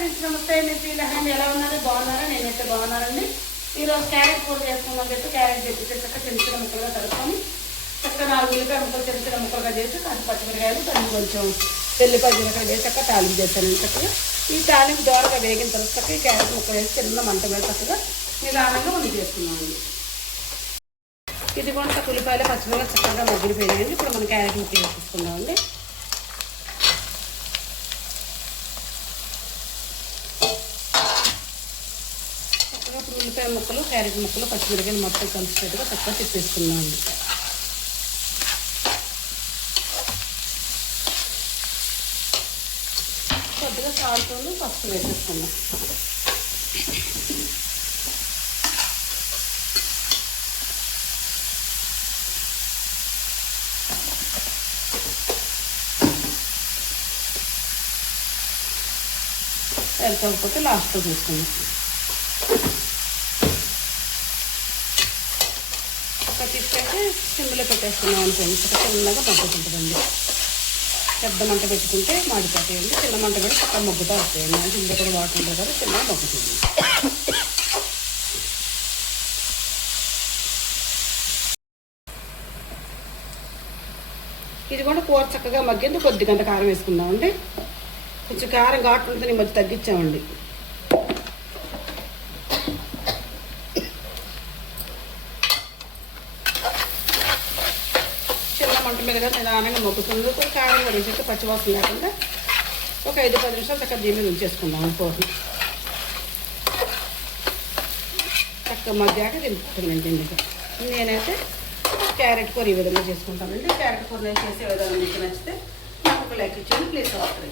Friends నమస్తే మీ శ్రీలహన్ ఎలా ఉన్నారు? బాగున్నారా? నేనైతే బాగున్నానండి. ఈరోజు క్యారెట్ కూర చేసుకుందాం చెప్పి క్యారెట్ చెప్పి చక్కగా చిన్న చిన్న ముక్కలుగా తడుపుకొని చక్కగా నాలుగు ఉల్లిపాయ ముక్కలు చిన్న చిన్న ముక్కలుగా చేసి కాసి పచ్చిమిరకాయలు దాన్ని కొంచెం వెల్లిపాయ జీలకాయ వేసి చక్కగా తాలింపు చేస్తాను చక్కగా. ఈ తాలింపు దోరగా వేగిన తర్వాత చక్కగా ఈ క్యారెట్ ముక్కలు వేసి చిన్న మంట మీద చక్కగా నిదానంగా ఉండి చేసుకున్నామండి ఇది కూడా చక్క ఉల్లిపాయలు పచ్చిమిరకాయలు చక్కగా మగ్గిలిపోయినాయండి ఇప్పుడు మనం క్యారెట్ ముక్కలు వేసుకుందామండి ఇప్పుడు ఉల్లిపాయ ముక్కలు క్యారెట్ ముక్కలు పచ్చిమిరకాయలు మొత్తం కలిసిపెట్టుగా చక్కగా తిప్పేసుకున్నాను. కొద్దిగా సాల్ట్ పసుపు వేసేసుకున్నాం. వెళ్ళకపోతే లాస్ట్లో చూసుకుందాం ఒక తీసుకెళ్ళి సిమ్లో పెట్టేస్తున్నాం అనుకోండి. చక్కగా చిన్నగా మగ్గుతుంటుందండి పెద్ద మంట పెట్టుకుంటే మాడిపోతాయండి. చిన్న మంట పెట్టి చక్కగా మగ్గుతూ వస్తాయండి. అంటే ఇంట్లో కూడా వాటర్ ఉంటుంది కదా చిన్నగా మగ్గుతుంది. ఇది కూడా కూర చక్కగా మగ్గింది. కొద్ది గంట కారం వేసుకుందామండి. కొంచెం కారం ఘాటు ఉంటుంది మధ్య తగ్గించామండి చిన్న మంట మీద కదా నిదానంగా మొక్కుతుంది ఒక కారం పడేసి పచ్చివాసన లేకుండా ఒక ఐదు పది నిమిషాలు చక్కగా దీని మీద ఉంచేసుకుందాం కూరని చక్కగా మగ్గాక దింపుకుంటుందండి ఇంకా. నేనైతే క్యారెట్ కూర ఈ విధంగా చేసుకుంటానండి. క్యారెట్ కూర నేను చేసే విధానం మీకు నచ్చితే నాకు లైక్ ఇచ్చేయండి. ప్లీజ్ అవుతుంది